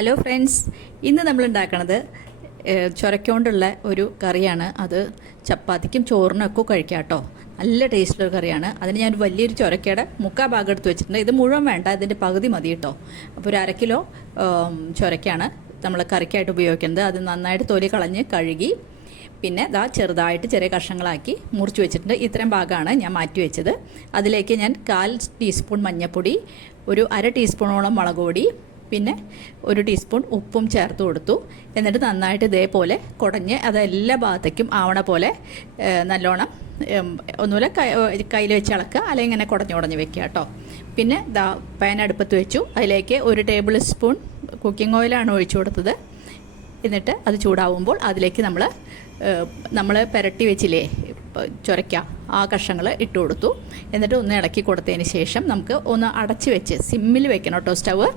Hello friends ഇന്ന് നമ്മൾ ഉണ്ടാക്കണത് ചുരക്കൊണ്ടുള്ള ഒരു കറിയാണ്. അത് ചപ്പാത്തിക്കും ചോറിനൊക്കെ കഴിക്കാം കേട്ടോ. നല്ല ടേസ്റ്റുള്ള ഒരു കറിയാണ്. അതിന് ഞാൻ വലിയൊരു ചുരക്കയുടെ മുക്കാ ഭാഗം എടുത്ത് വെച്ചിട്ടുണ്ട്. ഇത് മുഴുവൻ വേണ്ട ഇതിന്റെ പകുതി മതി കേട്ടോ. അപ്പോൾ ഒരു അര കിലോ ചുരക്കയാണ് നമ്മൾ കറിക്കായിട്ട് ഉപയോഗിക്കുന്നത്. അത് നന്നായിട്ട് തൊലി കളഞ്ഞ് കഴുകി പിന്നെ ദാ ചെറുതായിട്ട് ചെറിയ കഷ്ണങ്ങളാക്കി മുറിച്ച് വെച്ചിട്ടുണ്ട്. ഇത്രയും ഭാഗമാണ് ഞാൻ മാറ്റി വെച്ചത്. അതിലേക്ക് ഞാൻ കാൽ ടീസ്പൂൺ മഞ്ഞൾപ്പൊടി ഒരു അര ടീസ്പൂണോളം മുളക് പിന്നെ ഒരു ടീസ്പൂൺ ഉപ്പും ചേർത്ത് കൊടുത്തു. എന്നിട്ട് നന്നായിട്ട് ഇതേപോലെ കുടഞ്ഞ് അത് എല്ലാ ഭാഗത്തേക്കും ആവണ പോലെ നല്ലോണം ഒന്നുമില്ല കയ്യിൽ വെച്ച് ഇളക്കുക അല്ലെങ്കിൽ ഇങ്ങനെ കുടഞ്ഞ് കുടഞ്ഞ് വെക്കുക കേട്ടോ. പിന്നെ ദാ പാൻ അടുപ്പത്ത് വെച്ചു. അതിലേക്ക് ഒരു ടേബിൾ സ്പൂൺ കുക്കിംഗ് ഓയിലാണ് ഒഴിച്ചു കൊടുത്തത്. എന്നിട്ട് അത് ചൂടാവുമ്പോൾ അതിലേക്ക് നമ്മൾ നമ്മൾ പുരട്ടി വെച്ചില്ലേ ഇപ്പം ചുരയ്ക്ക. ആ കഷ്ണങ്ങൾ ഇട്ട് കൊടുത്തു. എന്നിട്ട് ഒന്ന് ഇളക്കി കൊടുത്തതിന് ശേഷം നമുക്ക് ഒന്ന് അടച്ച് വെച്ച് സിമ്മിൽ വെക്കണം കേട്ടോ സ്റ്റവ്.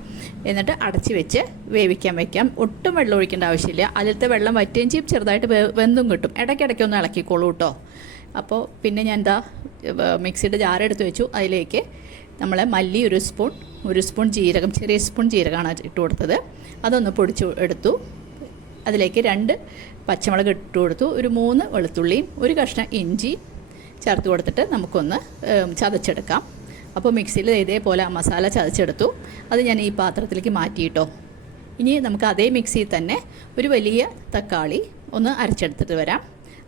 എന്നിട്ട് അടച്ച് വെച്ച് വേവിക്കാൻ വെക്കാം. ഒട്ടും വെള്ളം ഒഴിക്കേണ്ട ആവശ്യമില്ല. അതിലത്തെ വെള്ളം വറ്റുകയും ചെയ്യും ചെറുതായിട്ട് വെന്തും കിട്ടും. ഇടയ്ക്കിടയ്ക്ക് ഒന്ന് ഇളക്കിക്കോളൂ കേട്ടോ. അപ്പോൾ പിന്നെ ഞാൻ എന്താ മിക്സിയുടെ ജാർ എടുത്ത് വെച്ചു. അതിലേക്ക് നമ്മൾ മല്ലി ഒരു സ്പൂൺ ഒരു സ്പൂൺ ജീരകം ചെറിയ സ്പൂൺ ജീരകമാണ് ഇട്ട് കൊടുത്തത്. അതൊന്ന് പൊടിച്ച് എടുത്തു. അതിലേക്ക് രണ്ട് പച്ചമുളക് ഇട്ട് കൊടുത്തു. ഒരു മൂന്ന് വെളുത്തുള്ളിയും ഒരു കഷ്ണം ഇഞ്ചി ചേർത്ത് കൊടുത്തിട്ട് നമുക്കൊന്ന് ചതച്ചെടുക്കാം. അപ്പോൾ മിക്സിയിൽ ഇതേപോലെ ആ മസാല ചതച്ചെടുത്തു. അത് ഞാൻ ഈ പാത്രത്തിലേക്ക് മാറ്റിയിട്ടോ. ഇനി നമുക്ക് അതേ മിക്സിയിൽ തന്നെ ഒരു വലിയ തക്കാളി ഒന്ന് അരച്ചെടുത്തിട്ട് വരാം.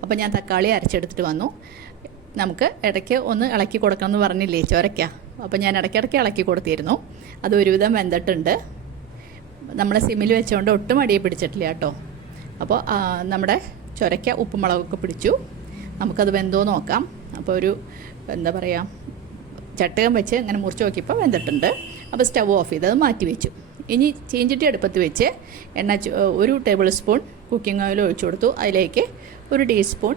അപ്പോൾ ഞാൻ തക്കാളി അരച്ചെടുത്തിട്ട് വന്നു. നമുക്ക് ഇടയ്ക്ക് ഒന്ന് ഇളക്കി കൊടുക്കണം എന്ന് പറഞ്ഞില്ലേ ചൊരയ്ക്ക? അപ്പോൾ ഞാൻ ഇടയ്ക്കിടയ്ക്ക് ഇളക്കി കൊടുത്തിരുന്നു. അത് ഒരുവിധം വെന്തിട്ടുണ്ട്. നമ്മളെ സിമ്മിൽ വെച്ചുകൊണ്ട് ഒട്ടും അടിയെ പിടിച്ചിട്ടില്ല കേട്ടോ. അപ്പോൾ നമ്മുടെ ചുരയ്ക്ക ഉപ്പുമുളകൊക്കെ പിടിച്ചു. നമുക്കത് വെന്തോ നോക്കാം. അപ്പോൾ ഒരു എന്താ പറയുക ചട്ടകം വെച്ച് ഇങ്ങനെ മുറിച്ച് നോക്കിയപ്പോൾ വെന്തിട്ടുണ്ട്. അപ്പോൾ സ്റ്റവ് ഓഫ് ചെയ്ത് അത് മാറ്റി വെച്ചു. ഇനി ചീഞ്ചട്ടി അടുപ്പത്ത് വെച്ച് എണ്ണ ഒരു ടേബിൾ സ്പൂൺ കുക്കിംഗ് ഓയിൽ ഒഴിച്ചു കൊടുത്തു. അതിലേക്ക് ഒരു ടീസ്പൂൺ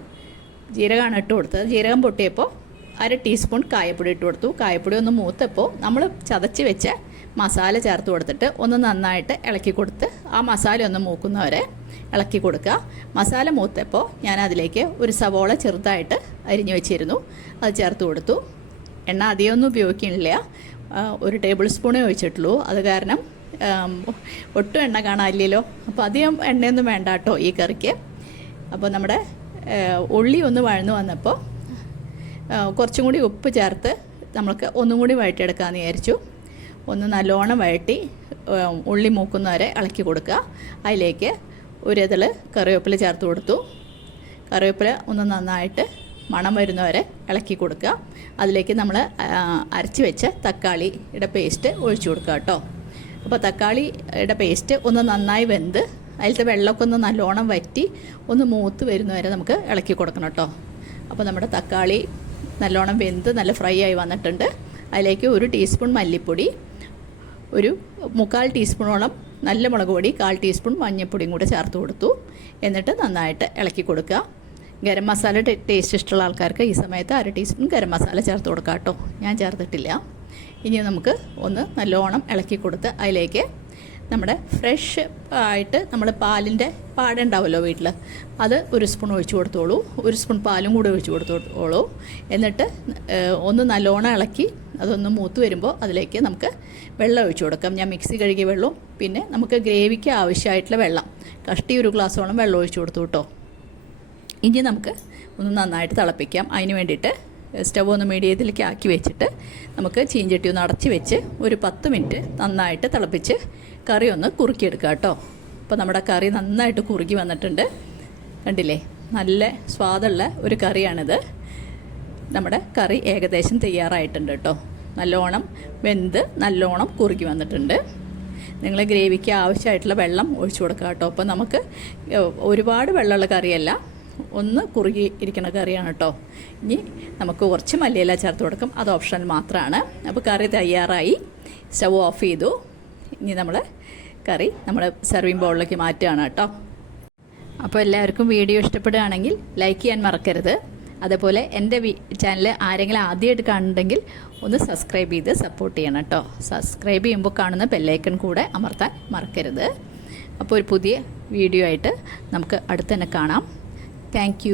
ജീരകമാണ് ഇട്ട് കൊടുത്തത്. ജീരകം പൊട്ടിയപ്പോൾ അര ടീസ്പൂൺ കായപ്പൊടി ഇട്ട് കൊടുത്തു. കായപ്പൊടി ഒന്ന് മൂത്തപ്പോൾ നമ്മൾ ചതച്ച് വെച്ച മസാല ചേർത്ത് കൊടുത്തിട്ട് ഒന്ന് നന്നായിട്ട് ഇളക്കി കൊടുത്ത് ആ മസാല ഒന്ന് മൂക്കുന്നവരെ ഇളക്കി കൊടുക്കുക. മസാല മൂത്തപ്പോൾ ഞാൻ അതിലേക്ക് ഒരു സവോള ചെറുതായിട്ട് അരിഞ്ഞു വെച്ചിരുന്നു. അത് ചേർത്ത് കൊടുത്തു. എണ്ണ അധികമൊന്നും ഉപയോഗിക്കണില്ല ആ, ഒരു ടേബിൾ സ്പൂണേ ഒഴിച്ചിട്ടുള്ളൂ. അത് കാരണം ഒട്ടും എണ്ണ കാണാനില്ലല്ലോ. അപ്പോൾ അധികം എണ്ണയൊന്നും വേണ്ട കേട്ടോ ഈ കറിക്ക്. അപ്പോൾ നമ്മുടെ ഉള്ളി ഒന്ന് വഴന്നു വന്നപ്പോൾ കുറച്ചും കൂടി ഉപ്പ് ചേർത്ത് നമ്മൾക്ക് ഒന്നും കൂടി വഴറ്റിയെടുക്കാമെന്ന് വിചാരിച്ചു. ഒന്ന് നല്ലോണം വഴറ്റി ഉള്ളി മൂക്കുന്നവരെ ഇളക്കി കൊടുക്കുക. അതിലേക്ക് ഒരു ഇതിൽ കറിവേപ്പില ചേർത്ത് കൊടുത്തു. കറിവേപ്പില ഒന്ന് നന്നായിട്ട് മണം വരുന്നവരെ ഇളക്കി കൊടുക്കുക. അതിലേക്ക് നമ്മൾ അരച്ച് വെച്ച തക്കാളിയുടെ പേസ്റ്റ് ഒഴിച്ചു കൊടുക്കുക കേട്ടോ. അപ്പോൾ തക്കാളിയുടെ പേസ്റ്റ് ഒന്ന് നന്നായി വെന്ത് അതിലത്തെ വെള്ളമൊക്കെ ഒന്ന് നല്ലോണം വറ്റി ഒന്ന് മൂത്ത് വരുന്നവരെ നമുക്ക് ഇളക്കി കൊടുക്കണം കേട്ടോ. അപ്പോൾ നമ്മുടെ തക്കാളി നല്ലോണം വെന്ത് നല്ല ഫ്രൈ ആയി വന്നിട്ടുണ്ട്. അതിലേക്ക് ഒരു ടീസ്പൂൺ മല്ലിപ്പൊടി ഒരു മുക്കാൽ ടീസ്പൂണോളം നല്ല മുളക് പൊടി കാൽ ടീസ്പൂൺ മഞ്ഞൾപ്പൊടിയും കൂടെ ചേർത്ത് കൊടുത്തു. എന്നിട്ട് നന്നായിട്ട് ഇളക്കി കൊടുക്കുക. ഗരം മസാല ടേസ്റ്റ് ഇഷ്ടമുള്ള ആൾക്കാർക്ക് ഈ സമയത്ത് അര ടീസ്പൂൺ ഗരം മസാല ചേർത്ത് കൊടുക്കുക കേട്ടോ. ഞാൻ ചേർത്തിട്ടില്ല. ഇനി നമുക്ക് ഒന്ന് നല്ലോണം ഇളക്കി കൊടുത്ത് അതിലേക്ക് നമ്മുടെ ഫ്രഷ് ആയിട്ട് നമ്മൾ പാലിന്റെ പാടുണ്ടാവുമല്ലോ വീട്ടിൽ അത് ഒരു സ്പൂൺ ഒഴിച്ചു കൊടുത്തോളൂ. ഒരു സ്പൂൺ പാലും കൂടെ ഒഴിച്ചു കൊടുത്തോളൂ. എന്നിട്ട് ഒന്ന് നല്ലോണം ഇളക്കി അതൊന്ന് മൂത്ത് വരുമ്പോൾ അതിലേക്ക് നമുക്ക് വെള്ളം ഒഴിച്ചു കൊടുക്കാം. ഞാൻ മിക്സി കഴുകിയ വെള്ളവും പിന്നെ നമുക്ക് ഗ്രേവിക്ക് ആവശ്യമായിട്ടുള്ള വെള്ളം. കഷ്ടി ഒരു ഗ്ലാസ്സോളം വെള്ളം ഒഴിച്ചു കൊടുത്തു കേട്ടോ. ഇനി നമുക്ക് ഒന്ന് നന്നായിട്ട് തിളപ്പിക്കാം. അതിന് വേണ്ടിയിട്ട് സ്റ്റവ് ഒന്ന് മീഡിയത്തിലേക്ക് ആക്കി വെച്ചിട്ട് നമുക്ക് ചീഞ്ചട്ടി ഒന്ന് അടച്ച് വെച്ച് ഒരു പത്ത് മിനിറ്റ് നന്നായിട്ട് തിളപ്പിച്ച് കറി ഒന്ന് കുറുക്കിയെടുക്കുക കേട്ടോ. അപ്പോൾ നമ്മുടെ കറി നന്നായിട്ട് കുറുകി വന്നിട്ടുണ്ട്. കണ്ടില്ലേ? നല്ല സ്വാദുള്ള ഒരു കറിയാണിത്. നമ്മുടെ കറി ഏകദേശം തയ്യാറായിട്ടുണ്ട് കേട്ടോ. നല്ലോണം വെന്ത് നല്ലോണം കുറുകി വന്നിട്ടുണ്ട്. നിങ്ങൾ ഗ്രേവിക്ക് ആവശ്യമായിട്ടുള്ള വെള്ളം ഒഴിച്ചു കൊടുക്കുക കേട്ടോ. അപ്പോൾ നമുക്ക് ഒരുപാട് വെള്ളമുള്ള കറിയല്ല ഒന്ന് കുറുകി ഇരിക്കുന്ന കറിയാണ് കേട്ടോ. ഇനി നമുക്ക് കുറച്ച് മല്ലിയില ചേർത്ത് കൊടുക്കും. അത് ഓപ്ഷണൽ മാത്രമാണ്. അപ്പോൾ കറി തയ്യാറായി. സ്റ്റവ് ഓഫ് ചെയ്തു. ഇനി നമ്മൾ കറി നമ്മൾ സെർവിങ് ബൗളിലേക്ക് മാറ്റുകയാണ് കേട്ടോ. അപ്പോൾ എല്ലാവർക്കും വീഡിയോ ഇഷ്ടപ്പെടുകയാണെങ്കിൽ ലൈക്ക് ചെയ്യാൻ മറക്കരുത്. അതേപോലെ എന്റെ ചാനൽ ആരെങ്കിലും ആദ്യമായിട്ട് കാണുന്നുണ്ടെങ്കിൽ ഒന്ന് സബ്സ്ക്രൈബ് ചെയ്ത് സപ്പോർട്ട് ചെയ്യണം കേട്ടോ സബ്സ്ക്രൈബ് ചെയ്യുമ്പോൾ കാണുന്ന ബെല്ലൈക്കൺ കൂടെ അമർത്താൻ മറക്കരുത്. അപ്പോൾ ഒരു പുതിയ വീഡിയോ ആയിട്ട് നമുക്ക് അടുത്ത് തന്നെ കാണാം. താങ്ക്